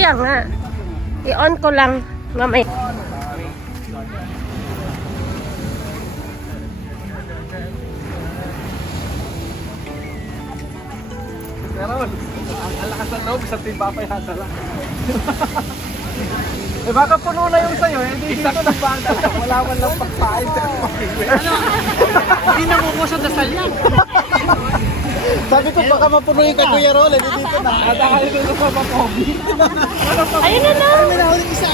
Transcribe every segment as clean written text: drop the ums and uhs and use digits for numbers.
Kaya nga. I-on ko lang. Mamaya. Pero, ang lakas ng loob, isang timba pa yata lang. Eh baka puno na yung sayo, hindi dito na banda. Wala man lang pagpain. Hindi na mukosod na salyan. Sabi ko baka mapuno yung kay Kuya Rol, hindi dito na. Dahil dito sa makobi. Ayun na na. May nahuli isa.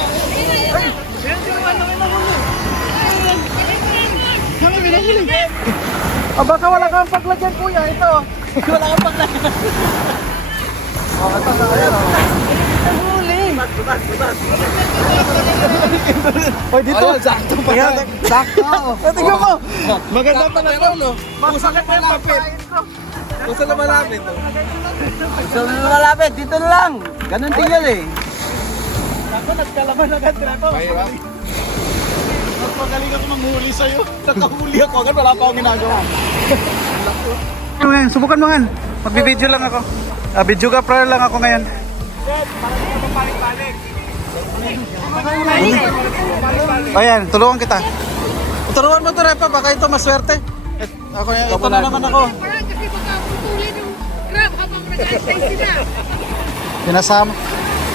Yan yung ano, may nahuli. Kami may nahuli. Baka wala kang paglagyan kuya, ito. Wala kang paglagyan. Ito sa ayan o. Nahuli. Butas. Oy, dito. Sakto pa yan. Sakto. Tingnan mo. Maganda pa na ito, no? Kusa na malapit. Kusa na malapit. Gusto mo malapit, dito na lang. Ganun din yan eh. Ako, nagkalaman agad ito. Mas magaling ako manghuli sa'yo. Nakahuli ako agad, wala pa akong ginagawa. Ngayon, subukan mo nga. Magbibideo lang ako. Videographer lang ako ngayon. Ayan, tulungan kita. Turuan mo to, Repa, baka ito maswerte. Ito na naman ako. Parang kasi baka putulin yung crab habang nag-antay sila. Pinasama.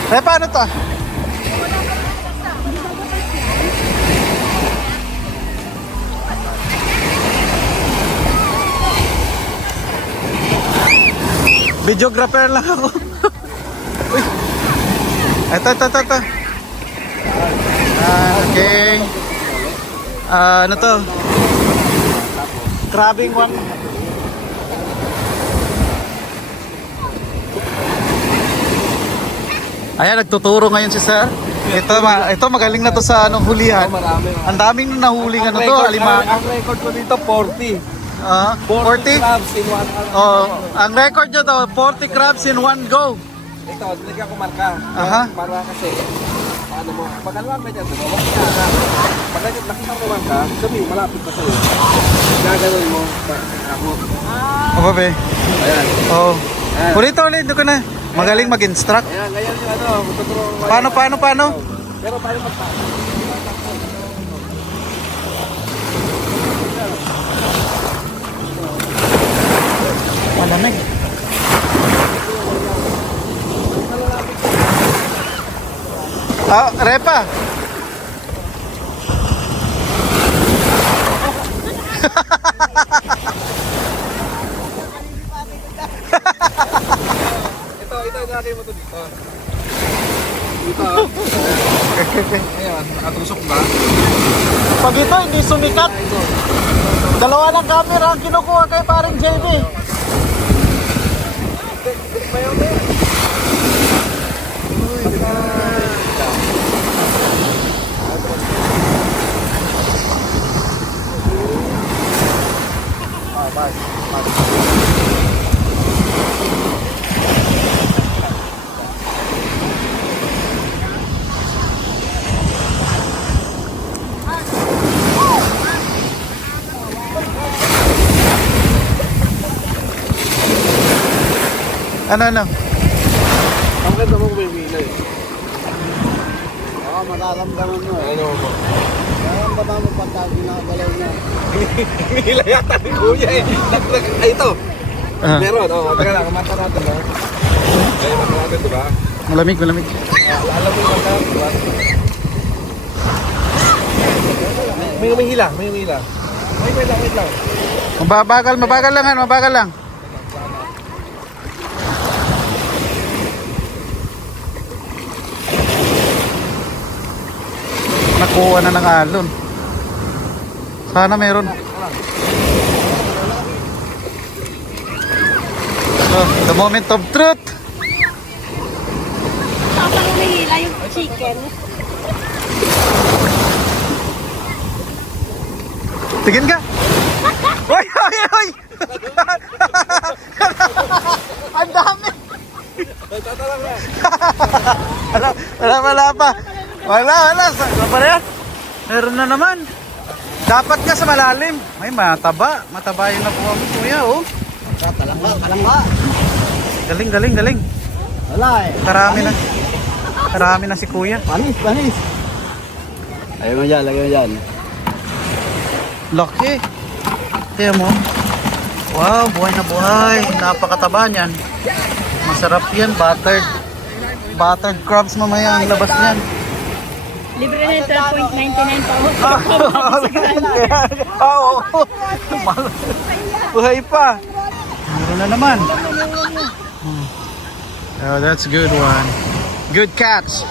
Repa, ano to? Videographer lang ako. Uy. Ito. Okay. Ano to? Crabbing one. Ayan, nagtuturo ngayon si Sir. Ito magaling na to sa anong hulihan. Ang daming nahuling ano to, alima. Ang record ko dito, 40. 40 crabs in one. Oh, ang record nyo to, 40 crabs in one go. Ito, nilagyan ko marka. Aha. Para kasi, paano mo, pag alwang na dyan, wag niya na. Pag nakita mo marka, sabi, malapit pa sa'yo. Gagawin mo, ako. Oh, babe. Ayan. Oh. Ulit, doon ko na. Magaling mag-instruct. Ayan, ganyan yung ano, tuturo ko. Paano? Pero paano magpapit? Malamig. Repa. Ito, ilagay mo to dito. Dito. Ayan, nakatusok ba? Pag ito hindi sumikat, dalawa ng camera ang kinukuha kay paring JB. Ano? Ang ganda mo kumimila eh. Mararamdaman mo eh. Ano mo? Mararamdaman mo pagka ginagalaw niya. Kumimila yata ni Kuya eh. Ay, ito. Meron, teka lang, kumata natin ha. Ay, mata natin, diba? Malamig. Alam mo yung mata, diba? May umihila. Wait lang. Mabagal lang. Nakuha na ng alon. Sana meron. So, the moment of truth. Tapos nahihila yung chicken. Tingin ka. Oy! Ang dami. Wala pa. Wala. Ano pa yan? Meron na naman. Dapat ka sa malalim. Ay, mataba. Mataba yung nakuha mo, kuya, oh. Kalangka. Galing. Wala eh. Karami na. Marami na si kuya. Panis, panis. Lagay mo dyan, lagay mo dyan. Laki. Tingnan mo. Wow, buhay na buhay. Napakataba niyan. Masarap yan, buttered. Buttered crabs mamaya ang labas niyan. Libre na yung 12.99 pa. Oo. Buhay pa. Meron na naman. Oh, that's a good one. Good catch.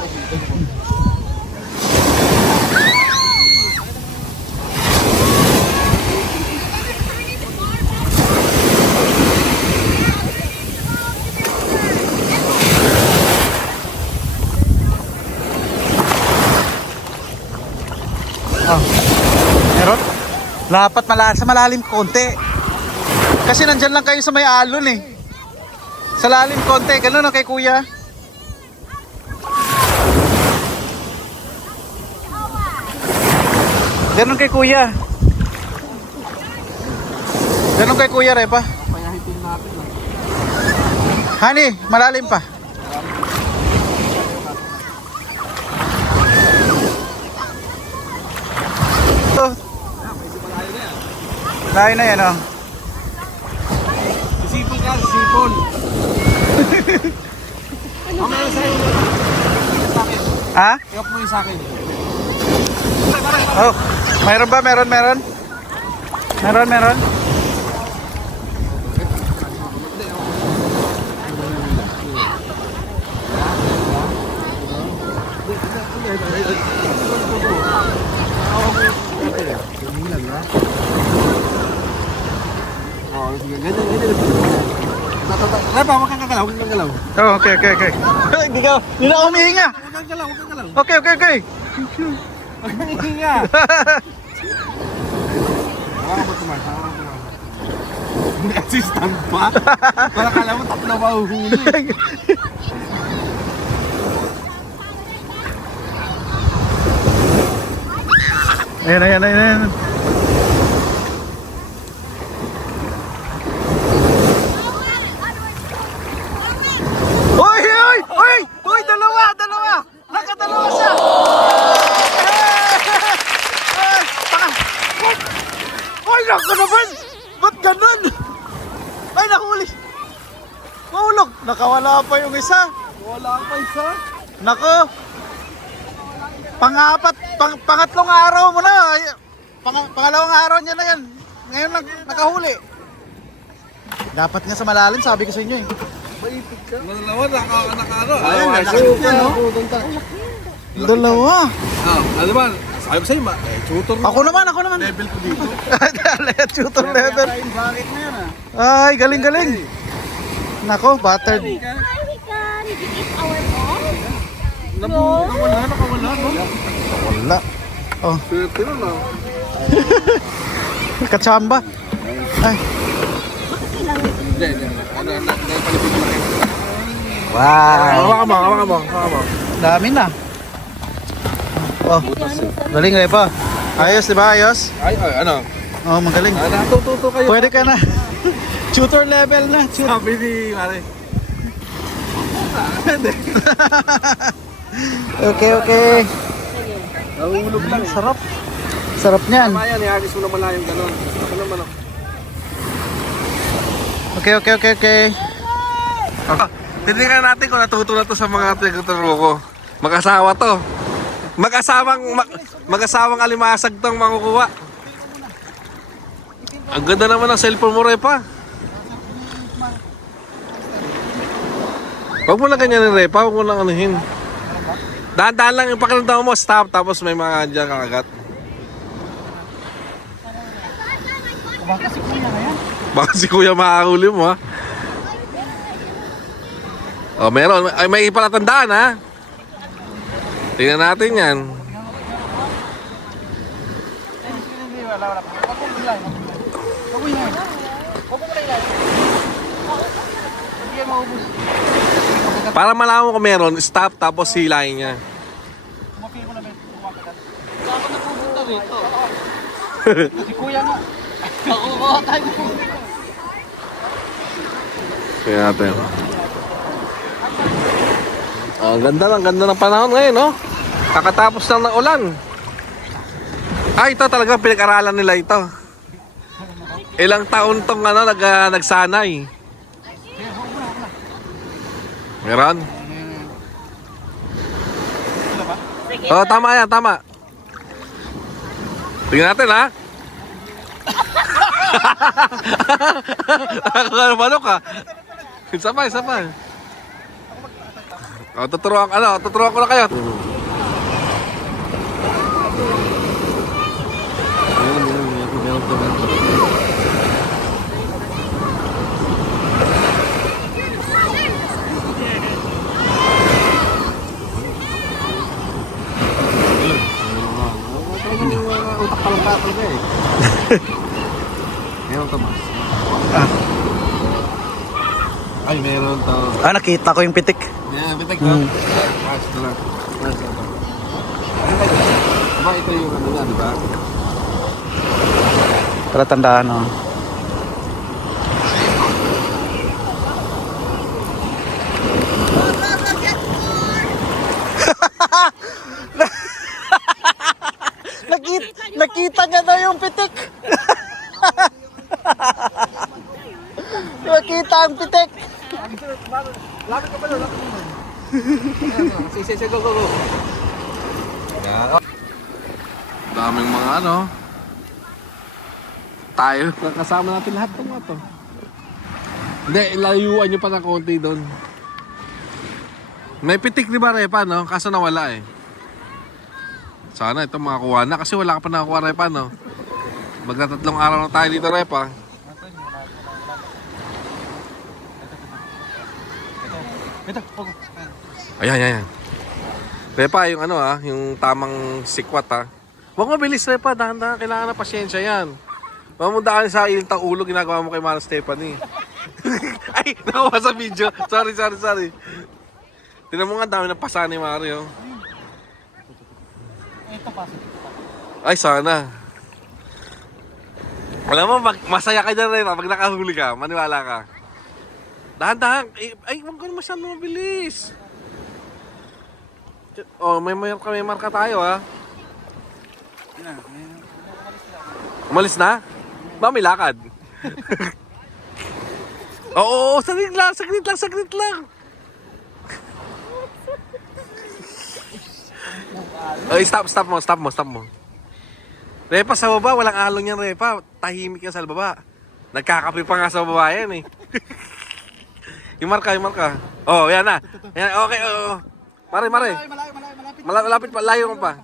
Oh. Meron? Lapat sa malalim konti. Kasi nandyan lang kayo sa may alon eh. Sa lalim konti. Ganun na kay kuya. Ganun kay kuya. Ganun kay kuya, Repa. Hani, malalim pa. Layo na yan, oh. Sipon ka, sipon. Ha? Iyok mo yung sa akin. Oh, mayroon ba? Meron? Meron? Repa, huwag kang gagalaw, huwag kang gagalaw. Oh, okay. Hindi na ako humihinga. Huwag kang galaw, huwag kang galaw. Okay. Huwag kang hihinga. Hawakan mo tumas, hawakan mo tumas. May assistant pa? Para kala mo tatlo mahuhuli. Ayan. Uy, dalawa! Nakadalawa siya! Uy, naku naman! Ba't ganun? Ay, nahuli! Mahulog! Nakawala pa yung isa! Wala pa isa. Nako! Pangatlong araw mo na! Pangalawang araw niya na yan! Ngayon nakahuli! Dapat nga sa malalim, sabi ko sa inyo eh. Dalawa, naka-ano. Ayun, Ayun, nakashoot yan, no? Dalawa! ano ba? Sabi ko sa'yo, tutor na. Ako naman! Level ko dito. Tutor level! Bakit na yan Ay, galing! Nako, buttered. Hi, we can. Did you eat our ball? Nakawala, no? Wala. Oh, Swerte na lang. katsamba. Ay. Hindi. Ano, palipin mo lang. Wow. Hawakan mo. Dami na. Oh, galing nga pa. Ayos, di ba? Ayos? Ay, ano? Oh, magaling. Natututo kayo. Pwede ka na. Tutor level na. Sabi ni Mare. Okay. Nahulog lang. Sarap niyan. Ayan, ihagis mo naman lang yung gano'n. Ako naman ako. Okay. Titingnan natin kung natuto na to sa mga tinuturo ko. Mag-asawa to. Mag-asawang alimasag tong makukuha. Ang ganda naman ng cellphone mo, Repa. Huwag mo lang ganyan, Repa. Huwag mo lang anuhin. Dahan-dahan lang yung pakiramdam mo, stop. Tapos may mga dyan kakagat. Baka si Kuya makakahuli mo, ha? Oh, meron. Ay, may palatandaan, ha? Tingnan natin yan. Para malaman mo kung meron, stop tapos hilahin niya. Si Kuya nga. Tingnan natin. Oh, ganda ng panahon ngayon, no? Kakatapos lang ng ulan. Ay, ito talaga pinag-aralan nila ito. Ilang taon tong nagsanay. Meron? Oh, tama yan, tama. Tingnan natin, ha? Manok, ha? Isa pa. Oh, tuturuan ko na kayo. Meron to, Mas. Ay, meron to. Nakita ko yung pitik. Yan, bitek to. Mas, ito lang. Mas, ito. Diba, ito yung ano na, diba? Para tandaan, oh. Nakita niya na yung pitik. Nakita ang pitik. Lapit ka pa doon, lapit ka. Sige, go. Yan. Daming mga tayo. Kasama natin lahat ng mga to. Hindi, layuan nyo pa ng konti doon. May pitik di ba, Repa, no? Kaso nawala eh. Sana ito makakuha na kasi wala ka pa nakakuha, Repa, no? Magtatatlong araw na tayo dito, Repa. Ayan. Repa, yung yung tamang sikwat, ha. Huwag mabilis, Repa. Dahan-dahan, kailangan na pasyensya yan. Huwag mo daan sa ilitang ulo, ginagawa mo kay Mara Stephanie. Ay, nakuha sa video. Sorry. Tinan mo nga, dami ng pasa ni Mario. Ay, sana. Alam mo, masaya ka dyan, Repa. Pag nakahuli ka, maniwala ka. Dahan-dahan. Ay, huwag ka naman masyadong mabilis. Oh, may marka tayo, ha. Umalis na? Ba, may lakad? Oo, saglit lang. Ay, stop mo. Repa, sa baba, walang alon yan, Repa. Tahimik yan sa baba. Nagkakape pa nga sa baba yan, eh. Yung marka. Oh, yan na. Yan, okay, oo. Mare. Malapit pa, layo mo pa.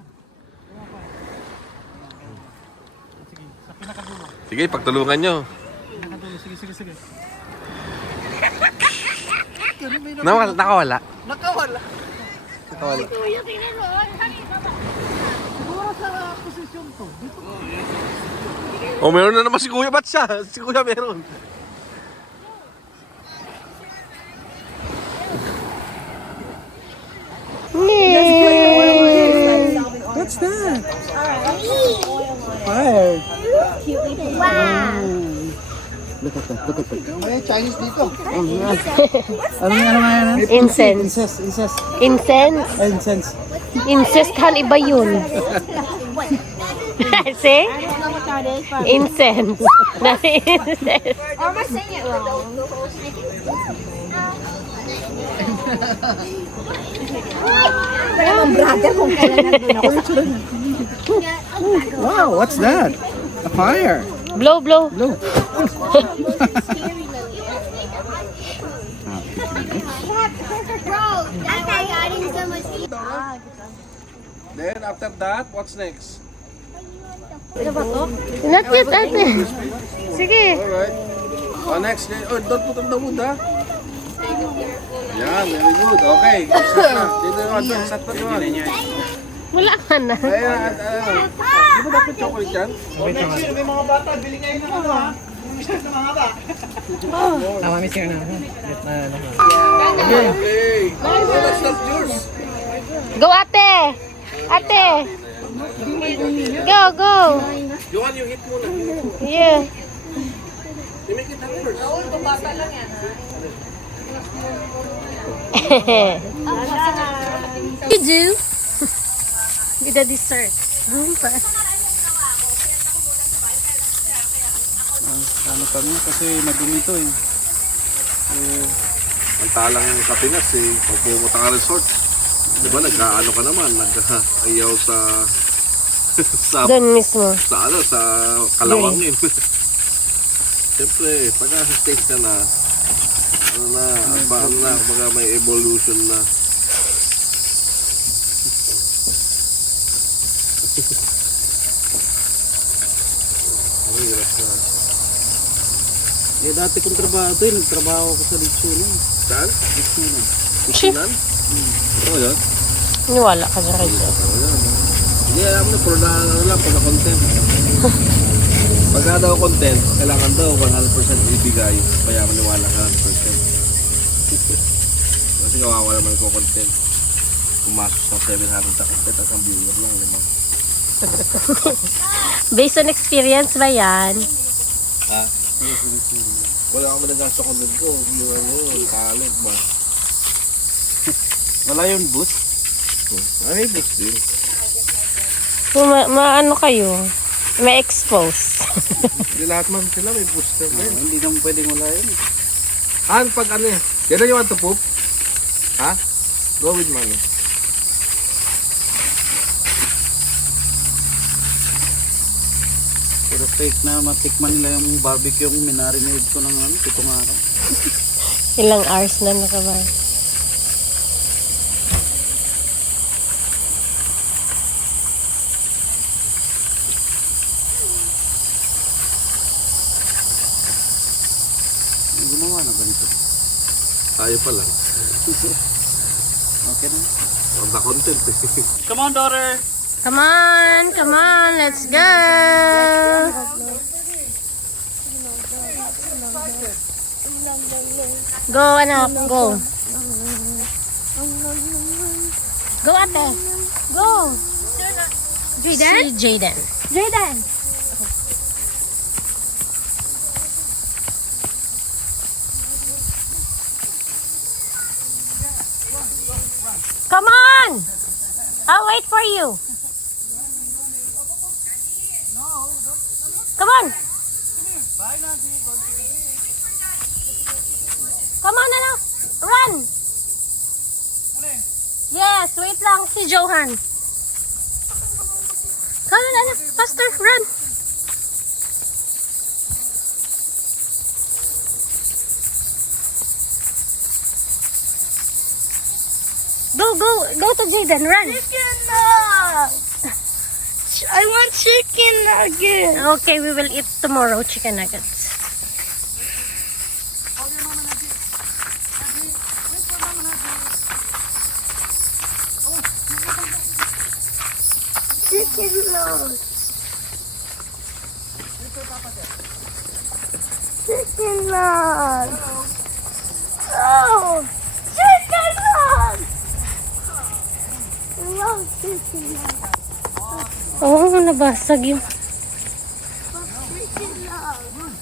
Sige, pagtulungan nyo. Sige. Nakawala. Kuya, tingnan mo. Siguro sa posisyon to. Oh, meron na naman si Kuya. Ba't siya? Si Kuya meron. What's that? Fire. Wow. Look at that. May Chinese dito. Ano yan? Incense. Incense. Incesthan iba yun. See? I don't know what that is, but Incense. Na incense. or am I saying it wrong? Wow, what's that? A fire. Blow. Look. Bro, that's how I didn't so much eat. Then, after that, what's next? Not yet, ate. Sige. Alright. Oh, next. Oh, don't put on the wood, ha? Yan, very good. Okay. Set na. Dito yung set na yun. Wala ka na. Ayan, di ba dapat chocolate yan? May mga bata, bili ngayon ng ano ha? Mister na mga bata. Tama, mister na. Okay. Oh, that's not yours. Go, ate. Ate. Go. You want you hit muna. Yeah. You make it happen first. You do? With the dessert. Ano kami kasi madumi to eh. Ang talang sa Pinas eh, pag pumunta ka resort, di ba nagkaano ka naman, nag-ayaw sa sa Doon mismo. sa ano, sa kalawangin. Siyempre, pag nasa stage ka na, ano na, baga may evolution na. Ay, gracias. Eh dati kong trabaho to eh, nagtrabaho ako sa Litsunan. Saan? Litsunan. Kusinan? Oo yun. Niwala ka sa Rizal. Hindi, alam na, puro na ano lang, puro na content. Pagka daw content, kailangan daw 100% ibigay, kaya maniwala ka 100%. Kasi kawawa naman ko content. Pumasok sa 700 na content, at ang viewer lang, limang. Based on experience ba yan? Ha? Wala akong madagas sa content ko, viewer mo, talent ba? Wala yung boost. Ay, boost din. Kung maano kayo, may expose. Hindi lahat man sila may booster din. Hindi naman pwedeng wala yun. Han, pag ano yan? Yan na you want to poop? Ha? Go with money. Pero fake na matikman nila yung barbecue yung minarinade ko ng 7 araw. Ilang hours na nakabay. Gumawa na ba nito? Tayo pa lang. Okay na. On the content eh. Come on, daughter! Come on, let's go! Go, anak, go. Go, ate. Go. Jaden? Si Jaden. Jaden. Come on! I'll wait for you. Come on. Come on, anak. Run. Yes, wait lang si Johan. Come on, anak. Faster, run. Go to Jaden, run. I want chicken nuggets. Okay, we will eat tomorrow chicken nuggets. Chicken nuggets. Chicken nuggets. Oh, chicken nuggets. I love chicken nuggets. Oo, nabasag yung... Chicken nuggets.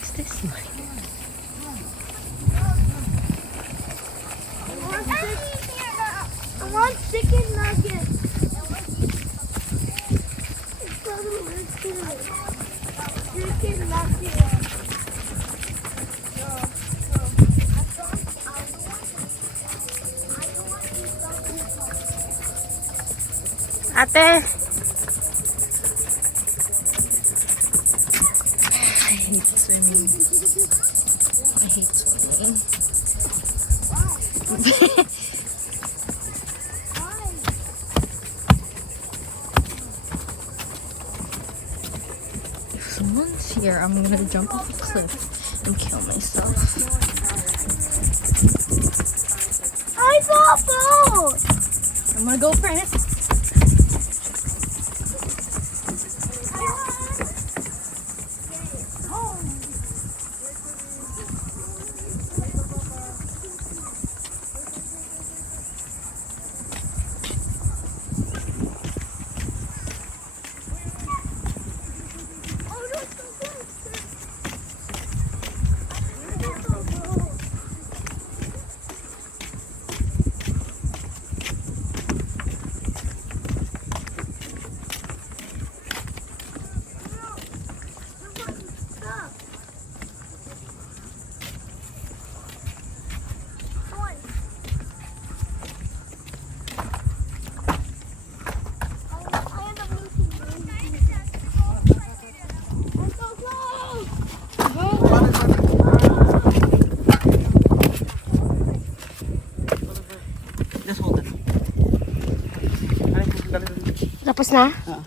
Is this mine? I want chicken nuggets. Chicken nuggets. Ate! I hate swimming. I hate swimming. If someone's here, I'm gonna jump off a cliff and kill myself. I saw a boat. I'm gonna go first. Tapos na? Ah.